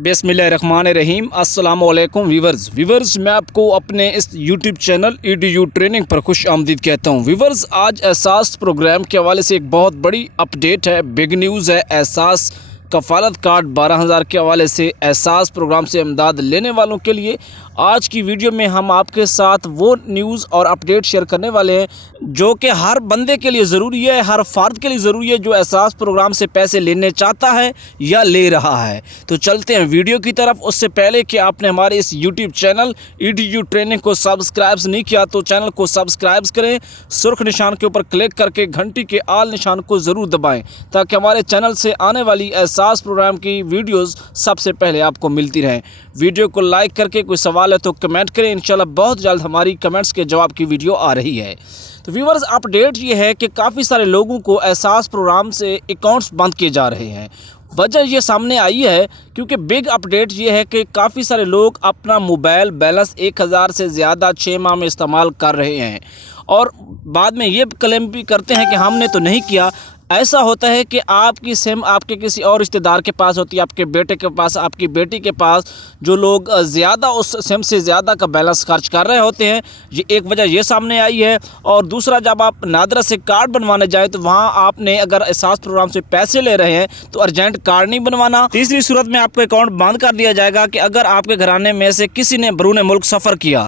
बिस्मिल्लाहिर्रहमानिर्रहीम। अस्सलाम वालेकुम व्यूवर्स, मैं आपको अपने इस यूट्यूब चैनल EDU ट्रेनिंग पर खुश आमदीद कहता हूँ। व्यूवर्स, आज एहसास प्रोग्राम के हवाले से एक बहुत बड़ी अपडेट है, बिग न्यूज़ है। एहसास कफ़ालत कार्ड 12,000 के हवाले से एहसास प्रोग्राम से इमदाद लेने वालों के लिए आज की वीडियो में हम आपके साथ वो न्यूज़ और अपडेट शेयर करने वाले हैं जो कि हर बंदे के लिए ज़रूरी है, हर फ़र्द के लिए ज़रूरी है जो एहसास प्रोग्राम से पैसे लेने चाहता है या ले रहा है। तो चलते हैं वीडियो की तरफ। उससे पहले कि आपने हमारे इस यूट्यूब चैनल EDU ट्रेनिंग को सब्सक्राइब नहीं किया तो चैनल को सब्सक्राइब करें, सुर्ख निशान के ऊपर क्लिक करके घंटी के आल निशान को ज़रूर दबाएँ ताकि हमारे चैनल से आने वाली एहसास प्रोग्राम की वीडियोस सबसे पहले आपको मिलती रहें। वीडियो को लाइक करके कोई सवाल है तो कमेंट करें, इंशाल्लाह बहुत जल्द हमारी कमेंट्स के जवाब की वीडियो आ रही है। तो व्यूवर्स, अपडेट ये है कि काफ़ी सारे लोगों को एहसास प्रोग्राम से अकाउंट्स बंद किए जा रहे हैं। वजह ये सामने आई है क्योंकि बिग अपडेट ये है कि काफ़ी सारे लोग अपना मोबाइल बैलेंस 1000 से ज़्यादा 6 माह में इस्तेमाल कर रहे हैं और बाद में ये क्लेम भी करते हैं कि हमने तो नहीं किया। ऐसा होता है कि आपकी सिम आपके किसी और रिश्तेदार के पास होती है, आपके बेटे के पास, आपकी बेटी के पास, जो लोग ज़्यादा उस सिम से ज़्यादा का बैलेंस खर्च कर रहे होते हैं। ये एक वजह ये सामने आई है। और दूसरा, जब आप नादरा से कार्ड बनवाने जाए तो वहाँ आपने अगर एहसास प्रोग्राम से पैसे ले रहे हैं तो अर्जेंट कार्ड नहीं बनवाना। तीसरी सूरत में आपका अकाउंट बंद कर दिया जाएगा कि अगर आपके घराने में से किसी ने बरूने मुल्क सफ़र किया।